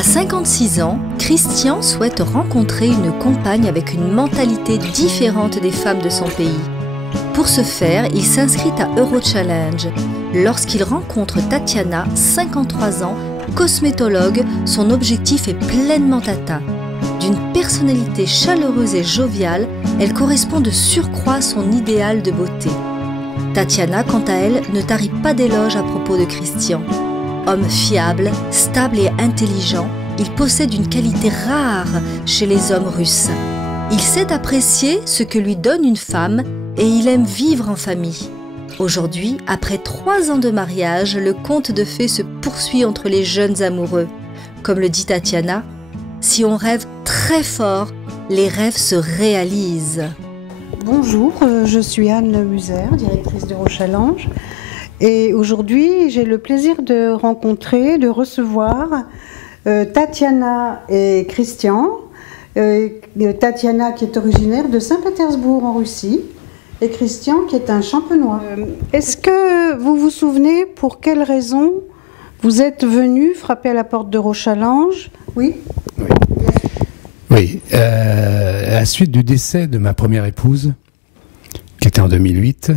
À 56 ans, Christian souhaite rencontrer une compagne avec une mentalité différente des femmes de son pays. Pour ce faire, il s'inscrit à Eurochallenge. Lorsqu'il rencontre Tatiana, 53 ans, cosmétologue, son objectif est pleinement atteint. D'une personnalité chaleureuse et joviale, elle correspond de surcroît à son idéal de beauté. Tatiana, quant à elle, ne tarit pas d'éloges à propos de Christian. Homme fiable, stable et intelligent, il possède une qualité rare chez les hommes russes. Il sait apprécier ce que lui donne une femme et il aime vivre en famille. Aujourd'hui, après 3 ans de mariage, le conte de fées se poursuit entre les jeunes amoureux. Comme le dit Tatiana, si on rêve très fort, les rêves se réalisent. Bonjour, je suis Anne Muser, directrice d'Eurochallenge. Et aujourd'hui, j'ai le plaisir de rencontrer, de recevoir Tatiana et Christian. Tatiana qui est originaire de Saint-Pétersbourg en Russie et Christian qui est un champenois. Est-ce que vous vous souvenez pour quelle raison vous êtes venu frapper à la porte d'Eurochallenge? Oui. Oui, à la suite du décès de ma première épouse, qui était en 2008,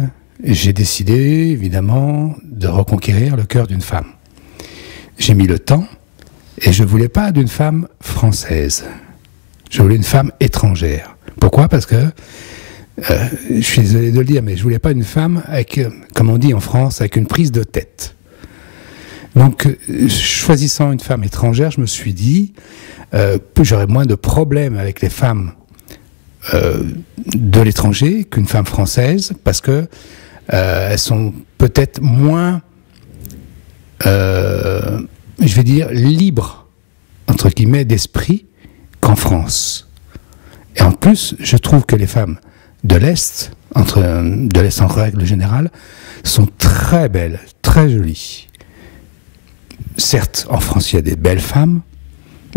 j'ai décidé, évidemment, de reconquérir le cœur d'une femme. J'ai mis le temps, et je ne voulais pas d'une femme française. Je voulais une femme étrangère. Pourquoi? Parce que, je suis désolé de le dire, mais je ne voulais pas une femme avec, comme on dit en France, avec une prise de tête. Donc, choisissant une femme étrangère, je me suis dit, j'aurais moins de problèmes avec les femmes de l'étranger qu'une femme française, parce que elles sont peut-être moins, je vais dire, libres, entre guillemets, d'esprit qu'en France. Et en plus, je trouve que les femmes de l'Est, de l'Est en règle générale, sont très belles, très jolies. Certes, en France, il y a des belles femmes,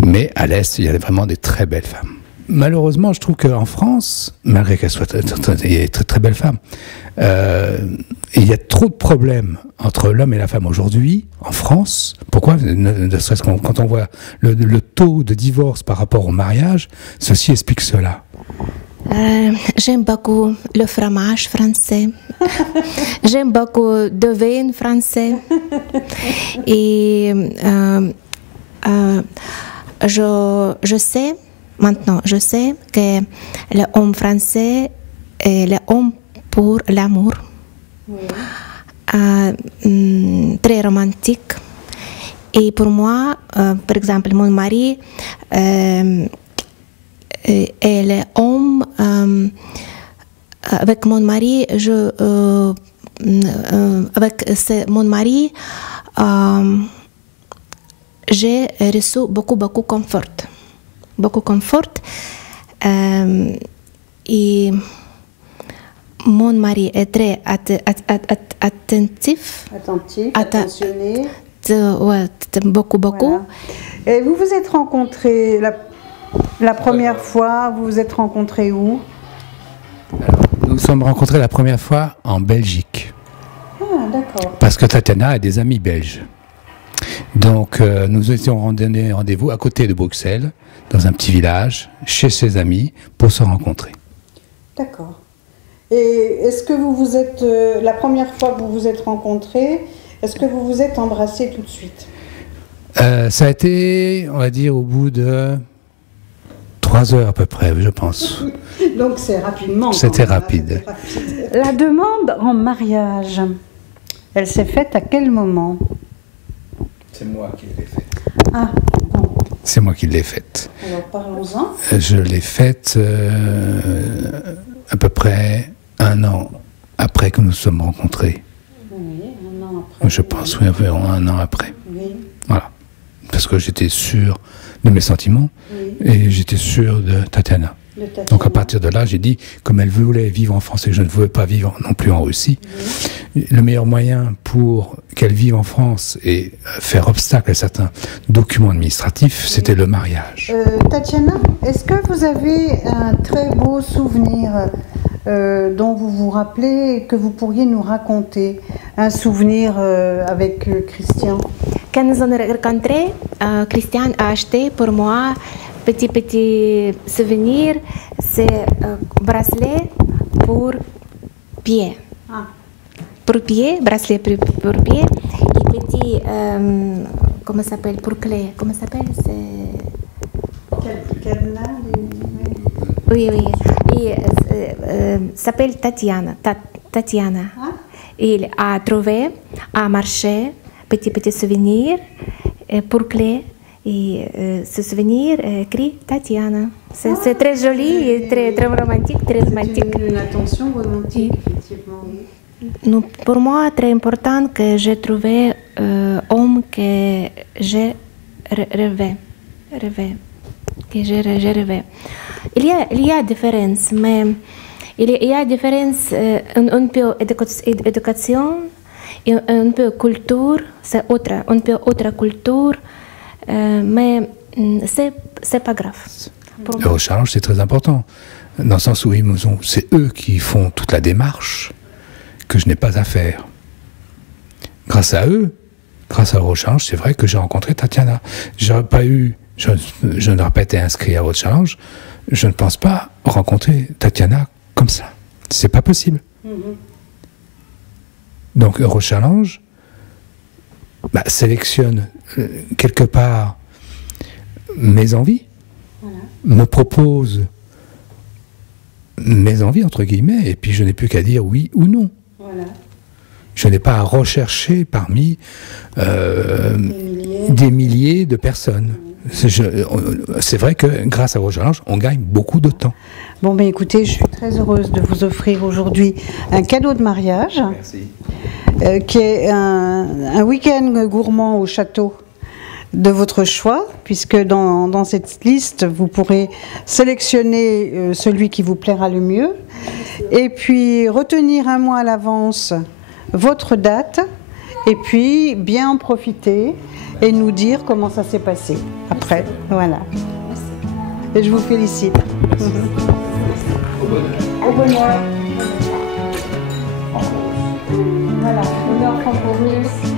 mais à l'Est, il y a vraiment des très belles femmes. Malheureusement, je trouve qu'en France, malgré qu'elles soient très, très belles femmes, il y a trop de problèmes entre l'homme et la femme aujourd'hui, en France. Pourquoi? Ne serait-ce quand on voit le taux de divorce par rapport au mariage, ceci explique cela. J'aime beaucoup le fromage français. J'aime beaucoup le vin français. Et je sais, maintenant, je sais que l'homme français est l'homme pour l'amour. Oui. Très romantique. Et pour moi, par exemple, mon mari est l'homme. Avec mon mari, mon mari, j'ai reçu beaucoup de confort. Beaucoup de confort. Et mon mari est très attentif. Attentionné. Ouais, beaucoup. Voilà. Et vous vous êtes rencontrés la première fois, vous vous êtes rencontrés où? Alors, nous nous sommes rencontrés la première fois en Belgique. Ah, d'accord. Parce que Tatiana a des amis belges. Donc, nous étions rendez-vous à côté de Bruxelles, dans un petit village, chez ses amis, pour se rencontrer. D'accord. Et est-ce que vous vous êtes, la première fois que vous vous êtes rencontrés, est-ce que vous vous êtes embrassés tout de suite? Ça a été, on va dire, au bout de 3 heures à peu près, je pense. Donc c'est rapidement. C'était rapide. La demande en mariage, elle s'est faite à quel moment? C'est moi qui l'ai faite. Ah, bon. C'est moi qui l'ai faite. Alors parlons-en. Je l'ai faite à peu près 1 an après que nous nous sommes rencontrés. Oui, 1 an après. Je pense, oui, environ 1 an après. Oui. Voilà. Parce que j'étais sûr de mes sentiments, oui, et j'étais sûr de Tatiana. Donc à partir de là, j'ai dit, comme elle voulait vivre en France et que je ne voulais pas vivre non plus en Russie, oui, le meilleur moyen pour qu'elle vive en France et faire obstacle à certains documents administratifs, oui, c'était le mariage. Tatiana, est-ce que vous avez un très beau souvenir dont vous vous rappelez et que vous pourriez nous raconter? Un souvenir avec Christian? quand nous avons rencontré, Christian a acheté pour moi petit souvenir, c'est bracelet pour pied. Pour pied, bracelet pour pied, et petit, comment ça s'appelle, pour clé, comment ça s'appelle, Cadenas. Oui, et s'appelle Tatiana. Tatiana. Il a trouvé, a marché, petit souvenir pour clé. Et ce souvenir écrit Tatiana. C'est très joli et très romantique, très romantique. Une attention romantique, effectivement. Non, pour moi, très important que j'ai trouvé homme que j'ai rêvé. Il y a différence, mais il y a différence un peu éducation et un peu culture, c'est un peu autre culture, mais c'est pas grave. Eurochallenge, c'est très important, dans le sens où c'est eux qui font toute la démarche que je n'ai pas à faire. Grâce à eux, grâce à Eurochallenge, c'est vrai que j'ai rencontré Tatiana. Je n'aurais pas été inscrit à Eurochallenge, je ne pense pas rencontrer Tatiana comme ça. C'est pas possible. Donc Eurochallenge sélectionne quelque part mes envies, me propose mes envies, entre guillemets, et puis je n'ai plus qu'à dire oui ou non. Je n'ai pas à rechercher parmi des milliers de personnes. C'est vrai que grâce à Eurochallenge, on gagne beaucoup de temps. Bon, ben écoutez, je suis très heureuse de vous offrir aujourd'hui un cadeau de mariage. Merci. Qui est un week-end gourmand au château de votre choix, puisque dans cette liste, vous pourrez sélectionner celui qui vous plaira le mieux, et puis retenir un mois à l'avance votre date, et puis bien en profiter et nous dire comment ça s'est passé après. Voilà. Et je vous félicite. Au bonheur. Voilà, honneur pour vous.